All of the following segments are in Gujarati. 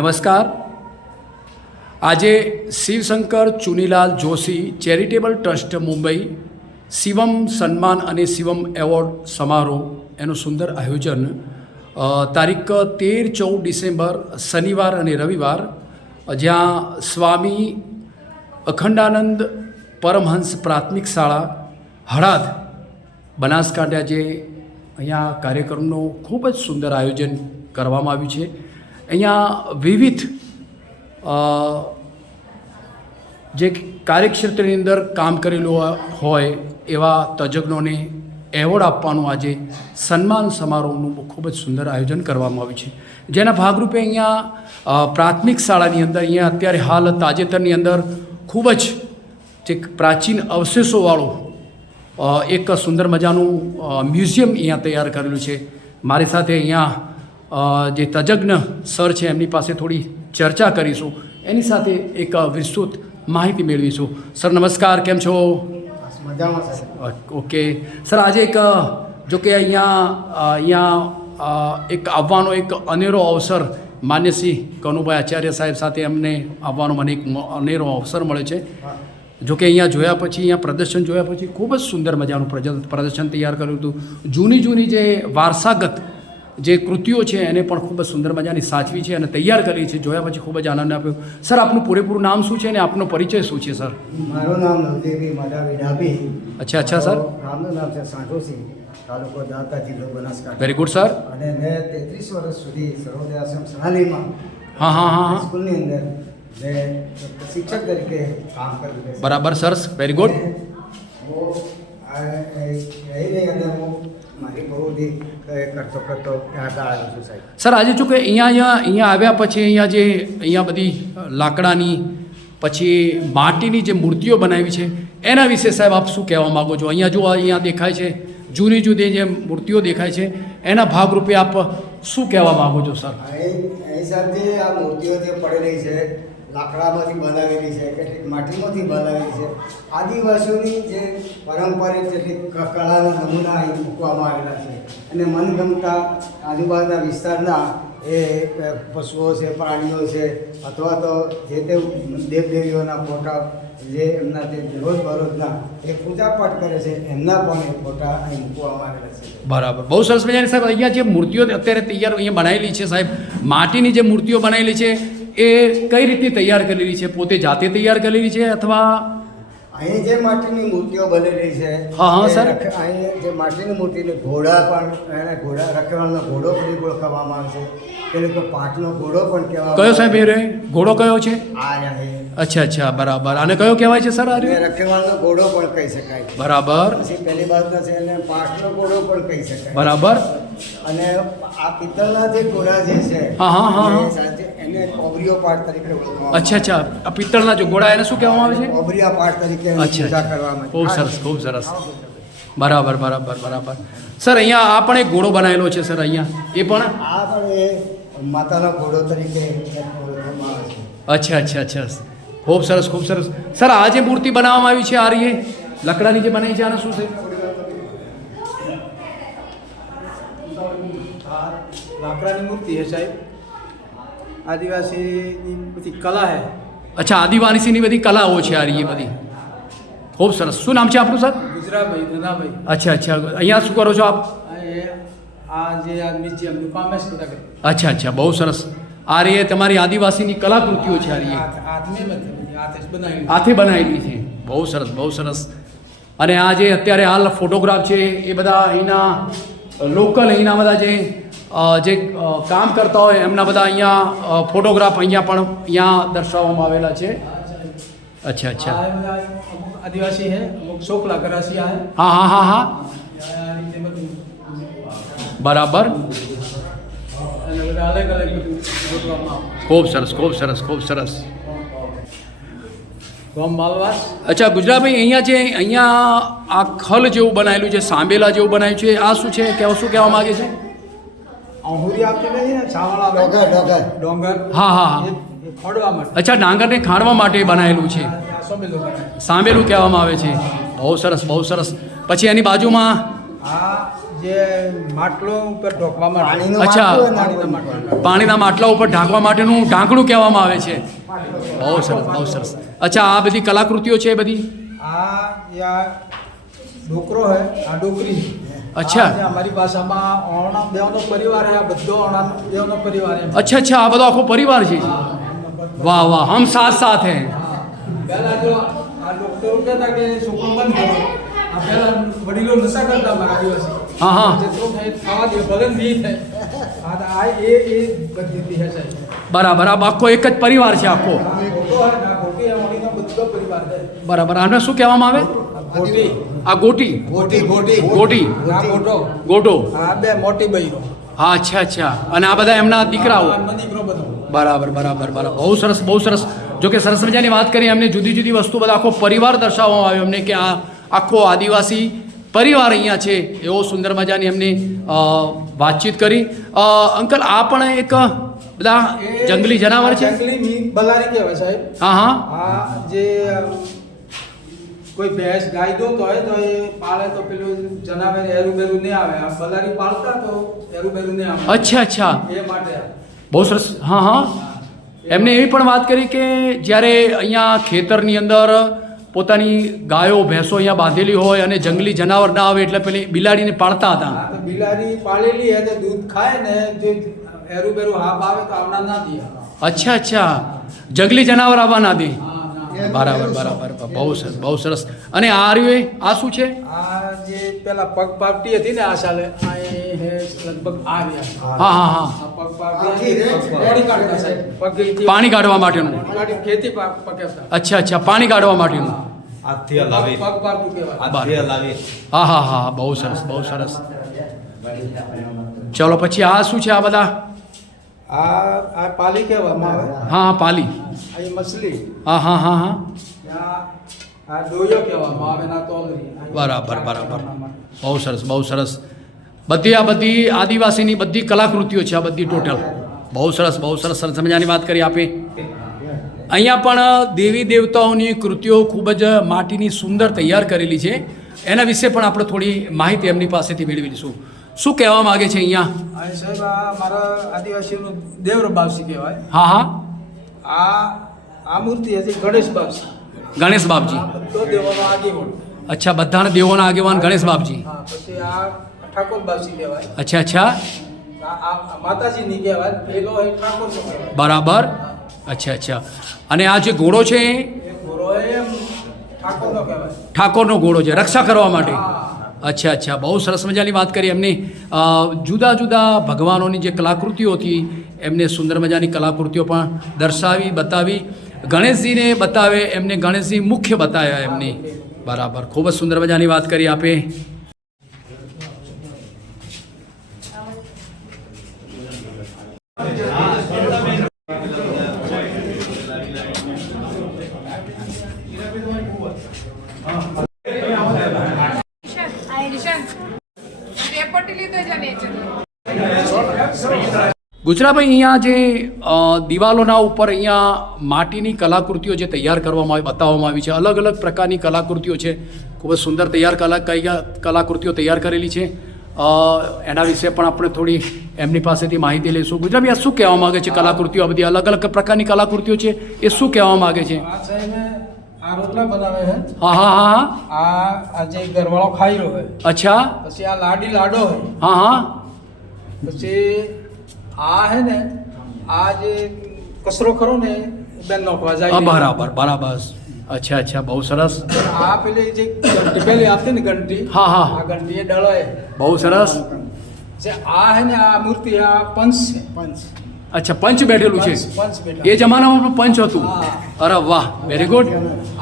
નમસ્કાર. આજે શિવશંકર ચુનીલાલ જોશી ચેરિટેબલ ટ્રસ્ટ મુંબઈ શિવમ સન્માન અને શિવમ એવોર્ડ સમારોહ એનું સુંદર આયોજન તારીખ 13-14 ડિસેમ્બર શનિવાર અને રવિવાર, જ્યાં સ્વામી અખંડાનંદ પરમહંસ પ્રાથમિક શાળા હળાદ બનાસકાંઠા, જે અહીંયા કાર્યક્રમનું ખૂબ જ સુંદર આયોજન કરવામાં આવ્યું છે. અહીંયા વિવિધ જે કાર્યક્ષેત્રની અંદર કામ કરેલું હોય એવા તજજ્ઞોને એવોર્ડ આપવાનું આજે સન્માન સમારોહનું ખૂબ જ સુંદર આયોજન કરવામાં આવ્યું છે. જેના ભાગરૂપે અહીંયા પ્રાથમિક શાળાની અંદર અહીંયા અત્યારે હાલ તાજેતરની અંદર ખૂબ જ જે પ્રાચીન અવશેષોવાળું એક સુંદર મજાનું મ્યુઝિયમ અહીંયા તૈયાર કરેલું છે. મારી સાથે અહીંયા જે તજજ્ઞ સર છે એમની પાસે થોડી ચર્ચા કરીશું, એની સાથે એક વિસ્તૃત માહિતી મેળવીશું. સર નમસ્કાર, કેમ છો? મજામાં સર. ઓકે સર, આજે એક જો કે અહીંયા એક આવવાનો એક અનેરો અવસર માન્ય શ્રી કનુભાઈ આચાર્ય સાહેબ સાથે અમને આવવાનો મને એક અનેરો અવસર મળે છે. જો કે અહીંયા જોયા પછી, અહીંયા પ્રદર્શન જોયા પછી ખૂબ જ સુંદર મજાનું પ્રદર્શન તૈયાર કર્યું હતું. જૂની જે વારસાગત જે કૃતિઓ છે એને પણ ખૂબ જ સુંદર મજાની સાચવી છે અને તૈયાર કરી છે. જોયા પછી ખૂબ જ આનંદ આપ્યો. સર, આપનું પૂરેપૂરું નામ શું છે અને આપનો પરિચય શું છે સર? મારું નામ નવદેવી માધાવી ડાભી. અચ્છા સર. ગામનું નામ છે સાંઢોસી, તાલુકો દાંતા, જિલ્લો બનાસકાંઠા. Very good sir. અને મેં 33 વર્ષ સુધી સર્વોદય આશ્રમ સણાલીમાં સ્કૂલની અંદર મેં શિક્ષક તરીકે કામ કર્યું છે. બરાબર સર, વેરી ગુડ. મારી પ્રવૃત્તિ કરતો ત્યાં આવ્યો છું સાહેબ. સર, આજે જો કે અહીંયા આવ્યા પછી અહીંયા બધી લાકડાની પછી માટીની જે મૂર્તિઓ બનાવી છે એના વિશે સાહેબ આપ શું કહેવા માગો છો? અહીંયા દેખાય છે જૂની જે મૂર્તિઓ દેખાય છે, એના ભાગરૂપે આપ શું કહેવા માગો છો સર? અહીં સાથે આ મૂર્તિઓ જે પડેલી છે લાકડામાંથી બનાવેલી છે, કેટલીક માટીમાંથી બનાવેલી છે. આદિવાસીઓની જે પારંપરિક જેટલી કળાના નમૂના અહીં મૂકવામાં આવેલા છે અને મનગમતા આજુબાજુના વિસ્તારના એ પશુઓ છે, પ્રાણીઓ છે, અથવા તો જે તે દેવદેવીઓના ફોટા જે એમના જે રોજબરોજના એ પૂજાપાઠ કરે છે એમના પણ એ ફોટા અહીં મૂકવામાં આવેલા છે. બરાબર, બહુ સરસ મજાની સાહેબ. અહીંયા જે મૂર્તિઓ અત્યારે તૈયાર અહીંયા બનાવેલી છે સાહેબ, માટીની જે મૂર્તિઓ બનાવેલી છે એ કઈ રીતની તૈયાર કરેલી છે? પોતે જાતે તૈયાર કરેલી છે અથવા અહીં જે માટીની મૂર્તિઓ બનેલી છે? હા સર. અહીં જે માટીની મૂર્તિને ઘોડા પણ, એને ઘોડા રખેવાળનો ઘોડો પણ ઓળખવામાં આવે છે. તે લોકો પાટનો ઘોડો પણ કહેવામાં. કયો સાહેબ એ ઘોડો કયો છે? અચ્છા, બરાબર. અને કયો કહેવાય છે સર? આ રખેવાળનો ઘોડો પણ કહી શકાય. બરાબર. પછી પહેલી બાજુના છે એને પાટનો ઘોડો પણ કહી શકાય. બરાબર. અને આ પિત્તળના જે ઘોડા જે છે એને કોબરીઓ પાટ તરીકે ઓળખવામાં. અચ્છા, આ પિત્તળના જે ઘોડા એને શું કહેવામાં આવે છે? કોબરીયા પાટ તરીકે પૂજા કરવામાં. ખૂબ સરસ. બરાબર. સર, અહીંયા આ પણ એક ઘોડો બનાવેલો છે સર. અહીંયા એ પણ એ માતાનો ઘોડો તરીકે ઓળખવામાં આવે છે. અચ્છા. ખૂબ સરસ. સર, આ જે મૂર્તિ બનાવવામાં આવી છે, આ રહી લકડાની જે બનાવી છે, આને શું છે? लाकड़ा मूर्ति है साहब, आदिवासी बड़ी कला है. अच्छा, आदिवासीની બધી કલાઓ છે આ રહી બધી. ખૂબ સરસ. શું નામ છે આપનું સર? ગુજરાભાઈ ધનાભાઈ અચ્છા અચ્છા અહીંયા શું કરો છો આપ આ જે આ મ્યુઝિયમનું કામ જ બધા કરે અચ્છા અચ્છા બહુ સરસ આ રહી તમારી આદિવાસીની કલાકૃતિઓ છે આ રહી હાથની નથી હાથે જ બનાવેલી હાથે બનાવેલી છે બહુ સરસ બહુ સરસ અને આ જે અત્યારે હાલ ફોટોગ્રાફ છે એ બધા અહીંના લોકલ અહીંના બધા જે કામ કરતા હોય એમના બધા અહીંયા ફોટોગ્રાફ અહીંયા પણ અહીંયા દર્શાવવામાં આવેલા છે અચ્છા અચ્છા આ બધા અમુક આદિવાસી है અમુક શોકલા કરાસિયા है હા હા હા હા આ રીતે બધું બરાબર અને બધા અલગ અલગ બધું ગોઠવવામાં આવે ખૂબ સરસ ખૂબ સરસ ખૂબ સરસ ગોમ માલવાસ અચ્છા ગુજરાતભાઈ અહીંયા આ ખલ જેવું બનાવેલું છે સાંભેલા જેવું બનાવ્યું છે આ શું છે શું કહેવા માગે છે અંહુરી આપતી નથી ને છાવણ આવે ડોગર ડોંગર હા હા હા એ ખોડવા માટે અચ્છા ડાંગરને ખાણવા માટે બનાવેલું છે આ સોમેલો બનાવે સાંભેલું કહેવામાં આવે છે બહુ સરસ પછી એની બાજુમાં આ જે માટલો ઉપર ઢોકવા માટે પાણીનો અચ્છા. માટલું હોય ને, પાણીના માટલા. પાણીના માટલા ઉપર ઢાંકવા માટેનું ઢાંકણું કહેવામાં આવે છે બહુ સરસ અચ્છા આ બધી કલાકૃતિઓ છે બધી આ યા ડોકરો હે આ ડોકરી અચ્છા. આ જે અમારી ભાષામાં ઓણા દેવનો પરિવાર હે આ બધો ઓણા દેવનો પરિવાર એમ અચ્છા આ બધો આખો પરિવાર છે વાહ વાહ હમ સાથ હે પહેલા જો આ ડોક્ટરો કહેતા કે છોકરો બંધ કરો આ પહેલા વડીલો નશા કરતા અમારા આદિવાસી હા, હા. જેટલો થાય ખાવા દે ભલે ને નહીં થાય આ એ પદ્ધતિ હે સાહેબ બરાબર આ આખો એક જ પરિવાર છે આખો આ ગોટો હે આ ગોટી આ ઓણીનો બધો પરિવાર છે બરાબર આને શું કહેવામાં આવે ગોટી આ ગોટી ગોટી આ ગોટો ગોટો આ બે મોટી બહેનો હા અચ્છા અને આ બધા એમના દીકરાઓ આ દીકરો બધો બરાબર બહુ સરસ જો કે સરસ મજાની વાત કરી એમને જુદી જુદી વસ્તુ બધા આખો પરિવાર દર્શાવવામાં આવ્યો એમને કે આ આખો આદિવાસી પરિવાર અહીંયા છે એવો સુંદર મજાની એમને વાતચીત કરી અંકલ આ પણ એક બધા જંગલી જનાવર છે જંગલી બલારી કહેવાય સાહેબ હા હા આ જે કોઈ ભેંસ ગાય દો તો હોય તો એ પાળે તો પેલું જનાવર એરુબેરું નહીં આવે આ બલારી પાળતા તો એરુબેરું નહીં આવે અચ્છા એ માટે બહુ સરસ હા એમને એવી પણ વાત કરી કે જ્યારે અહીંયા ખેતરની અંદર પોતાની ગાયો ભેંસો અહીંયા બાંધેલી હોય અને જંગલી જનાવર ના આવે એટલે પેલી બિલાડીને પાળતા હતા આ તો બિલાડી પાળેલી હે તો દૂધ ખાય ને જે એરુબેરું હાફ આવે તો આવના ના દે અચ્છા જંગલી જનાવર આવવા ના દે હા ના બરાબર બહુ સરસ અને આ રહ્યું આ શું છે આ જે પેલા પગ પાવટી હતી ને આ સાલે આ એ હે લગભગ આ રહ્યા હા આ પગ પાવટી પાણી કાઢતા સાહેબ પગથી પાણી કાઢવા માટેનું ખેતી પકેવતા અચ્છા પાણી કાઢવા માટેનું હાથથી હલાવી પગ પાવતું કહેવાય હાથથી હલાવી હા બહુ સરસ ચલો પછી આ શું છે આ બધા આ પાલી કહેવામાં આવે હા પાલી આ એ મછલી હા આ ડોયો કહેવામાં આવે ના તોલરી બરાબર બહુ સરસ બધી આદિવાસીની બધી કલાકૃતિઓ છે આ બધી ટોટલ બહુ સરસ સરસ મજાની વાત કરી આપે અહીંયા પણ દેવી દેવતાઓની કૃતિઓ ખૂબ જ માટીની સુંદર તૈયાર કરેલી છે એના વિશે પણ આપણે થોડી માહિતી એમની પાસેથી મેળવી લઈશું શું કહેવા માગે છે અહીંયા અને સાહેબ આ મારા આદિવાસીનું દેવર બાવસી કહેવાય હા આ મૂર્તિ હતી ગણેશ બાવસી ગણેશ બાપજી આ બધો દેવાનો આગેવાન અચ્છા બધાના દેવોના આગેવાન ગણેશ બાપજી હા પછી આ ઠાકોર બાવસી કહેવાય અચ્છા આ માતાજીની કહેવાય પેલો એ ઠાકોરનો કહેવાય બરાબર અચ્છા અને આ જે ઘોડો છે એ ઘોડો એમ ઠાકોરનો કહેવાય ઠાકોરનો ઘોડો છે રક્ષા કરવા માટે હા અચ્છા બહુ સરસ મજાની વાત કરી એમની જુદા જુદા ભગવાનોની જે કલાકૃતિઓ હતી એમને સુંદર મજાની કલાકૃતિઓ પણ દર્શાવી બતાવી ગણેશજીને બતાવે એમને ગણેશજી મુખ્ય બતાવ્યા એમની બરાબર ખૂબ જ સુંદર મજાની વાત કરી આપે ગુજરાતભાઈ અહીંયા જે દિવાલોના ઉપર અહીંયા માટીની કલાકૃતિઓ જે તૈયાર કરવામાં આવી બતાવવામાં આવી છે અલગ અલગ પ્રકારની કલાકૃતિઓ છે ખૂબ જ સુંદર કલાકૃતિઓ તૈયાર કરેલી છે એના વિશે પણ આપણે થોડી એમની પાસેથી માહિતી લઈશું ગુજરાતભાઈ આ શું કહેવા માગે છે કલાકૃતિઓ આ બધી અલગ અલગ પ્રકારની કલાકૃતિઓ છે એ શું કહેવા માગે છે આ સાહેબ આ રોટલા બનાવે છે. હા હા હા હા આ જે ઘરવાળો ખાઈ રહ્યો છે. અચ્છા પછી આ લાડી લાડો છે. હા હા પછી આ હે ને આ જે કચરો ખરો ને એ બેન નોખવા જાય. બરાબર બરાબર અચ્છા અચ્છા બહુ સરસ આ પેલી જે ઘંટી પેલી આવતી ને ઘંટી, હા હા આ ઘંટી એ ડળો હે. બહુ સરસ જે આ હે ને આ મૂર્તિ આ પંચ છે. પંચ અચ્છા પંચ બેઠેલું છે પંચ બેઠા. એ જમાનામાં પણ પંચ હતું હા. અરે વાહ વેરી ગુડ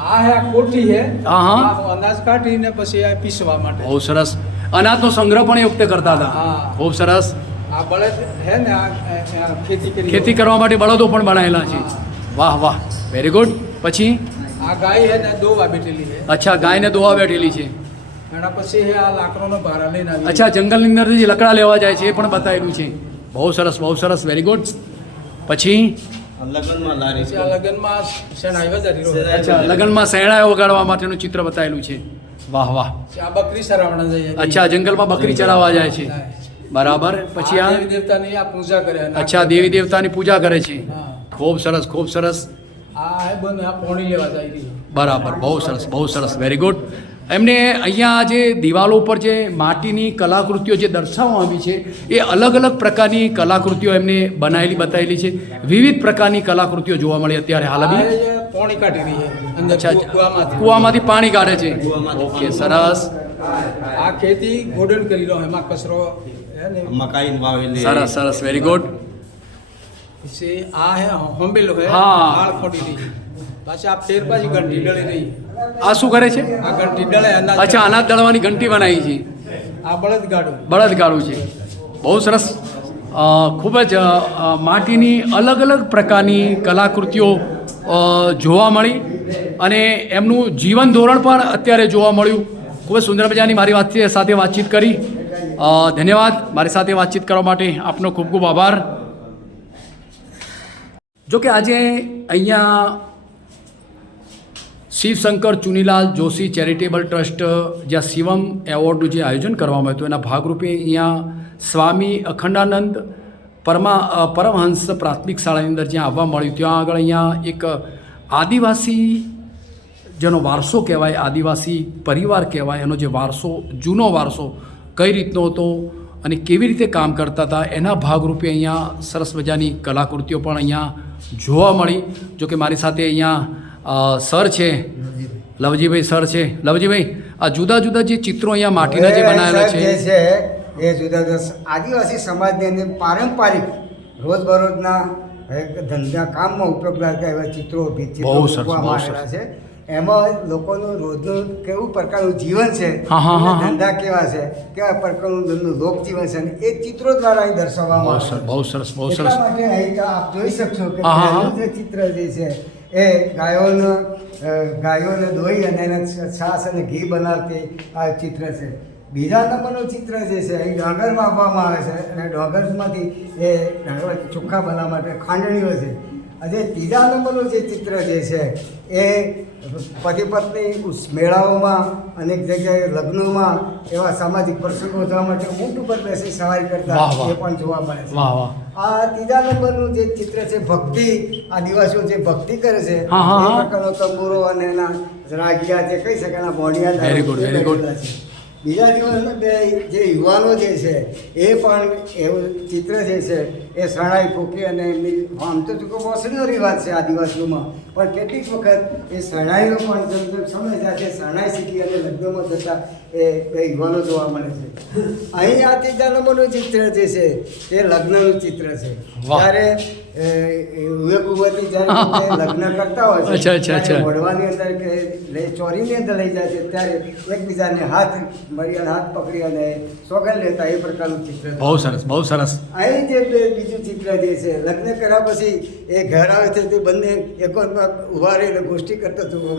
આ હે આ કોઠી હે. હા, હા. આ અનાજ કાઢીને પછી આ પીસવા માટે. બહુ સરસ અનાજનો સંગ્રહ પણ એ વખતે કરતા હતા હા. બહુ સરસ આ બળદ હે ને આ ખેતી કરી. ખેતી કરવા માટે બળદો પણ બનાવેલા છે વાહ વાહ વેરી ગુડ પછી આ ગાય હે ને દોવા બેઠેલી છે. અચ્છા ગાયને દોવા બેઠેલી છે એના પછી હે આ લાકડોનો ભારા લઈને આવી. અચ્છા જંગલની અંદરથી જે લકડા લેવા જાય છે એ પણ બતાવેલું છે બહુ સરસ વેરી ગુડ પછી લગ્નમાં લારી પછી આ લગ્નમાં શેણાઈ વધારી રહ્યો. અચ્છા લગ્નમાં સહેણાઓ વગાડવા માટેનું ચિત્ર બતાવેલું છે વાહ વાહ પછી આ બકરી સરાવણા જઈએ. અચ્છા જંગલમાં બકરી ચરાવવા જાય છે બરાબર પછી આ દેવી દેવતાની આ પૂજા કરે. અચ્છા દેવી દેવતાની પૂજા કરે છે હા. ખૂબ સરસ આ હે બને આ પોણી લેવા જાય રહી. બરાબર બહુ સરસ વેરી ગુડ એમને અહીંયા જે દિવાલો ઉપર જે માટીની કલાકૃતિઓ જે દર્શાવવામાં આવી છે એ અલગ અલગ પ્રકારની કલાકૃતિઓ એમને બનાવેલી બતાવેલી છે વિવિધ પ્રકારની કલાકૃતિઓ જોવા મળી અત્યારે હાલ આ બી હે જે પોણી કાઢી રહી છે અંદર અચ્છા કૂવામાંથી. કૂવામાંથી પાણી કાઢે છે ઓકે સરસ આ ખેતી ગોડન કરી રહ્યો એમાં કચરો હે ને. મકાઈ વાવેલી સરસ વેરી ગુડ પછી આ હે હોંબેલો હે. હા. વાળ ખોટી રહી. પાછી આ ફેર પાછી ઘંટી ડળી રહી. આ શું કરે છે આ ઘંટી ડળે અનાજ. અચ્છા અનાજ દળવાની ઘંટી બનાવી છે આ બળદ ગાડું. બળદગાડું છે બહુ સરસ ખૂબ જ માટીની અલગ અલગ પ્રકારની કલાકૃતિઓ જોવા મળી અને એમનું જીવન ધોરણ પણ અત્યારે જોવા મળ્યું ખૂબ જ સુંદર મજાની મારી સાથે વાતચીત કરી ધન્યવાદ મારી સાથે વાતચીત કરવા માટે આપનો ખૂબ ખૂબ આભાર જો કે આજે અહીંયા શિવશંકર ચુનીલાલ જોશી ચેરિટેબલ ટ્રસ્ટ જ્યાં શિવમ એવોર્ડનું જે આયોજન કરવામાં આવ્યું હતું એના ભાગરૂપે અહીંયા સ્વામી અખંડાનંદ પરમહંસ પ્રાથમિક શાળાની અંદર જ્યાં આવવા મળ્યું ત્યાં આગળ અહીંયા એક આદિવાસી જેનો વારસો કહેવાય આદિવાસી પરિવાર કહેવાય એનો જે વારસો જૂનો વારસો કઈ રીતનો હતો અને કેવી રીતે કામ કરતા હતા એના ભાગરૂપે અહીંયા સરસ મજાની કલાકૃતિઓ પણ અહીંયા જોવા મળી જો કે મારી સાથે અહીંયા સર છે લવજીભાઈ સર છે લવજીભાઈ આ જુદા જુદા જે ચિત્રો અહીંયા માટીના જે બનાવેલા છે જે છે એ જુદા જુદા આદિવાસી સમાજની અંદર પારંપરિક રોજબરોજના ધંધા કામમાં ઉપયોગ લાગતા એવા ચિત્રો ભીંતચિત્રો બહુ સરસ, મૂકવામાં બહુ સરસ. આવેલા છે એમાં લોકોનું રોજનું કેવું પ્રકારનું જીવન છે હા, હા, હા, હા. ધંધા કેવા છે કેવા પ્રકારનું તેમનું લોકજીવન છે અને એ ચિત્રો દ્વારા અહીં દર્શાવવામાં આવે છે. બહુ સરસ એટલા માટે અહીં તો આપ જોઈ શકશો કે હા, હા, હા. પહેલું જે ચિત્ર જે છે એ ગાયોને દોઈ અને એને છાશ અને ઘી બનાવતી આ ચિત્ર છે બીજા નંબરનું ચિત્ર જે છે અહીં ડાંગર વાવવામાં આવે છે અને ડાંગરમાંથી એ ડાંગર ચોખ્ખા બનાવવા માટે ખાંડણીઓ છે આજે ત્રીજા નંબરનું જે ચિત્ર જે છે એ પતિ પત્ની મેળાઓમાં અનેક જગ્યાએ લગ્નોમાં એવા સામાજિક પ્રસંગો જોવા માટે ઊંટ ઉપર બેસી સવારી કરતા વાહ, વાહ. એ પણ જોવા મળે છે વાહ વાહ આ ત્રીજા નંબરનું જે ચિત્ર છે ભક્તિ આદિવાસીઓ જે ભક્તિ કરે છે હા, હા, હા. એ પ્રકારનો તંબુરો અને એના રાગિયા જે કહી શકાય એના Bodiya Very good, very good. બીજા દિવસમાં બે જે યુવાનો જે છે એ પણ એવું ચિત્ર જે છે એ શરણાઈ ફૂંકી અને એમની આમ તો ચૂકો મોસમનો રિવાજ છે આદિવાસીઓમાં પણ કેટલીક વખત એ શરણાઈનો પણ જેમ જેમ સમય જાય છે શરણાઈ શીખી અને લગ્નમાં જતા એ બે યુવાનો જોવા મળે છે અહીં આ ત્રીજા નંબરનું ચિત્ર જે છે એ લગ્નનું ચિત્ર છે વાહ. જ્યારે યુવતી જ્યારે પોતે લગ્ન કરતા હોય છે અચ્છા, અચ્છા, અચ્છા. ત્યારે મોઢવાની અંદર કે ચોરીની અંદર લઈ જાય છે ત્યારે એકબીજાને હાથ મળી અને હાથ પકડી અને સોગંદ લેતા એ પ્રકારનું ચિત્ર છે. બહુ સરસ અહીં જે બીજું ચિત્ર જે છે લગ્ન કર્યા પછી એ ઘર આવે છે તે બંને એકોનમાં ઉભા રહીને ગોષ્ઠી કરતા જોવા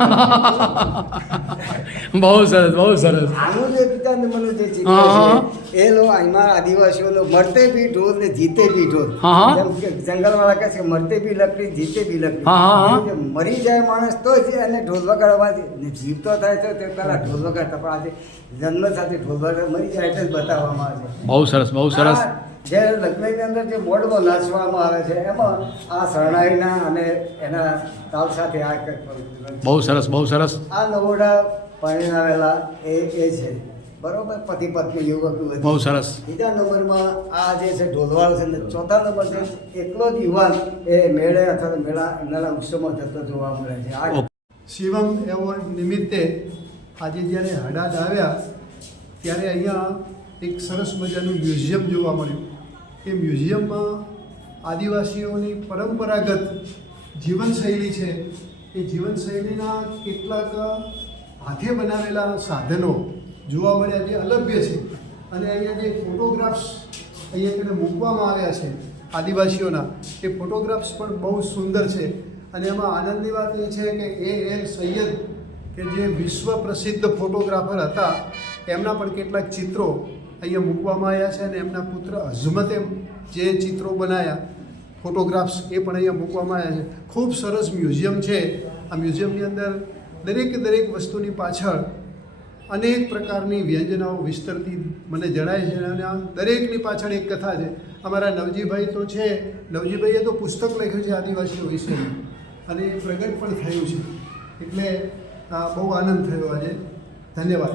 બહુ સરસ આનું જે બીજા નંબરનું જે ચિત્ર હા, હા. છે એ લોકો અહીંમાં આદિવાસીઓનો મરતે બી ઢોલ ને જીતે બી ઢોલ હા, હા. જેમ કે જંગલવાળા કહે છે મરતે બી લકડી જીતે બી લકડી હા, હા, હા. જે મરી જાય માણસ તો જ એને ઢોલ વગાડવાથી જીવતો થાય તો તે પહેલા ઢોલ વગાડતા પણ આજે જન્મ સાથે ઢોલ વગાડ મરી જાય એટલે જ બતાવવામાં આવે છે બહુ સરસ આ જે લગ્નની અંદર જે બોર્ડમાં નાચવામાં આવે છે એમાં આ શરણાઈના અને એના તાલ સાથે આ કંઈક બહુ સરસ બહુ સરસ. આ નવોડા પરિણાવેલા એ છે બરોબર, પતિ પત્ની યુવક યુવતી. બહુ સરસ. બીજા નંબરમાં આ જે છે ઢોલવાળ છે ને ચોથા નંબર છે એકલો જ યુવાન એ મેળે અથવા તો મેળા ઉત્સવમાં જતો જોવા મળે છે. આ શિવમ એવોર્ડ નિમિત્તે આજે જ્યારે હડાદ આવ્યા ત્યારે અહીંયા એક સરસ મજાનું મ્યુઝિયમ જોવા મળ્યું. એ મ્યુઝિયમમાં આદિવાસીઓની પરંપરાગત જીવનશૈલી છે એ જીવનશૈલીના કેટલાક હાથે બનાવેલા સાધનો જોવા મળ્યા જે અલભ્ય છે. અને અહીંયા જે ફોટોગ્રાફ્સ અહીંયા તેને મૂકવામાં આવ્યા છે આદિવાસીઓના, એ ફોટોગ્રાફ્સ પણ બહુ સુંદર છે. અને એમાં આનંદની વાત એ છે કે A.L. સૈયદ કે જે વિશ્વ પ્રસિદ્ધ ફોટોગ્રાફર હતા એમના પણ કેટલાક ચિત્રો અહીંયા મૂકવામાં આવ્યા છે. અને એમના પુત્ર અઝમતે જે ચિત્રો બનાવ્યા ફોટોગ્રાફ્સ એ પણ અહીંયા મૂકવામાં આવ્યા છે. ખૂબ સરસ મ્યુઝિયમ છે. આ મ્યુઝિયમની અંદર દરેક વસ્તુની પાછળ અનેક પ્રકારની વ્યંજનાઓ વિસ્તરતી મને જણાય છે. અને આ દરેકની પાછળ એક કથા છે. અમારા નવજીભાઈ તો છે, નવજીભાઈએ તો પુસ્તક લખ્યું છે આદિવાસીઓ વિશેનું અને એ પ્રગટ પણ થયું છે. એટલે બહુ આનંદ થયો આજે. ધન્યવાદ.